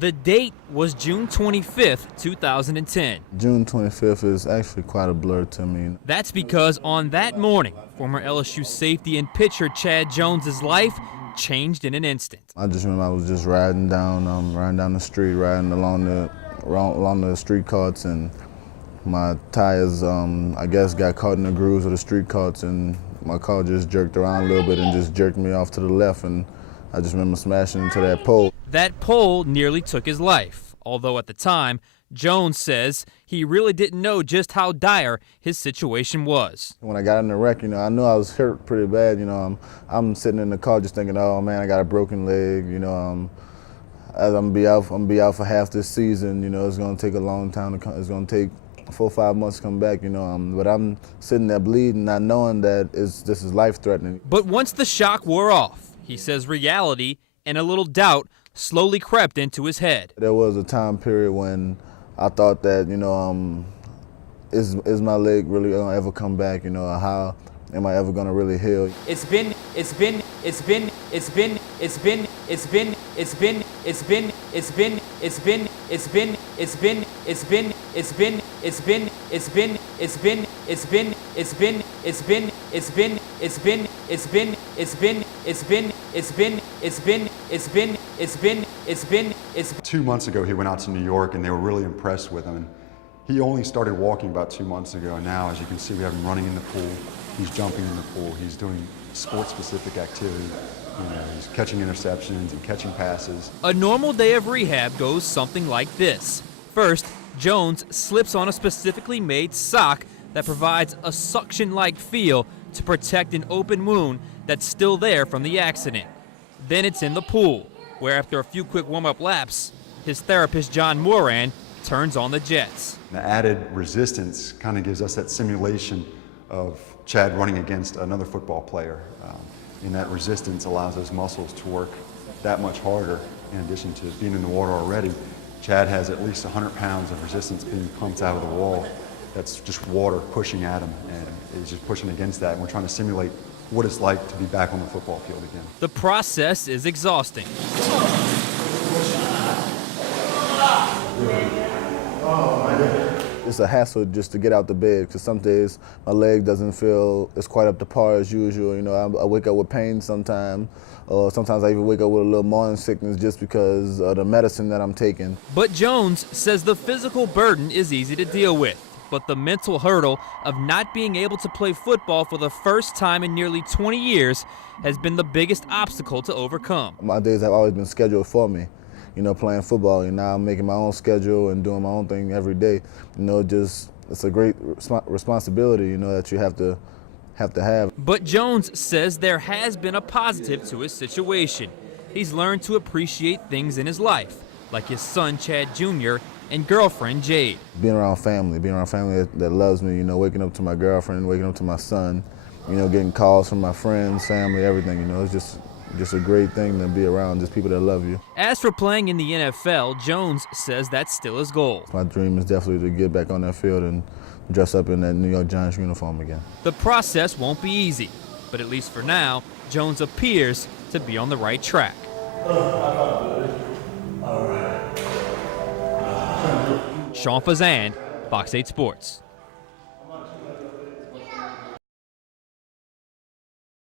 The date was June 25th, 2010. June 25th is actually quite a blur to me. That's because on that morning, former LSU safety and pitcher Chad Jones's life changed in an instant. I just remember I was just riding down the street, riding along the street carts, and my tires, I guess, got caught in the grooves of the street carts, and my car just jerked around a little bit and just jerked me off to the left, and I just remember smashing into that pole. That pole nearly took his life, although at the time, Jones says he really didn't know just how dire his situation was. When I got in the wreck, I knew I was hurt pretty bad. I'm sitting in the car just thinking, oh man, I got a broken leg. I'm gonna be out for half this season. It's gonna take a long time to come. It's gonna take 4 or 5 months to come back. But I'm sitting there bleeding, not knowing that this is life-threatening. But once the shock wore off, he says reality and a little doubt slowly crept into his head. There was a time period when I thought that, is my leg really gonna ever come back? How am I ever gonna really heal? It's been Two months ago, he went out to New York, and they were really impressed with him. And he only started walking about 2 months ago. And now, as you can see, we have him running in the pool. He's jumping in the pool. He's doing sport-specific activity. He's catching interceptions and catching passes. A normal day of rehab goes something like this. First, Jones slips on a specifically made sock that provides a suction-like feel to protect an open wound that's still there from the accident. Then it's in the pool, where after a few quick warm-up laps, his therapist John Moran turns on the jets. The added resistance kind of gives us that simulation of Chad running against another football player. And that resistance allows those muscles to work that much harder. In addition to being in the water already, Chad has at least 100 pounds of resistance being pumped out of the wall. That's just water pushing at him, and he's just pushing against that. And we're trying to simulate what it's like to be back on the football field again. The process is exhausting. It's a hassle just to get out the bed, because some days my leg doesn't feel it's quite up to par as usual. I wake up with pain sometimes, or sometimes I even wake up with a little morning sickness just because of the medicine that I'm taking. But Jones says the physical burden is easy to deal with, but the mental hurdle of not being able to play football for the first time in nearly 20 years has been the biggest obstacle to overcome. My days have always been scheduled for me. Playing football. Now I'm making my own schedule and doing my own thing every day. It's a great responsibility, that you have to have. But Jones says there has been a positive to his situation. He's learned to appreciate things in his life, like his son Chad Jr. and girlfriend Jade. Being around family that loves me. Waking up to my girlfriend, waking up to my son. Getting calls from my friends, family, everything. It's just a great thing to be around, just people that love you. As for playing in the NFL, Jones says that's still his goal. My dream is definitely to get back on that field and dress up in that New York Giants uniform again. The process won't be easy, but at least for now, Jones appears to be on the right track. Sean Fazan, Fox 8 Sports.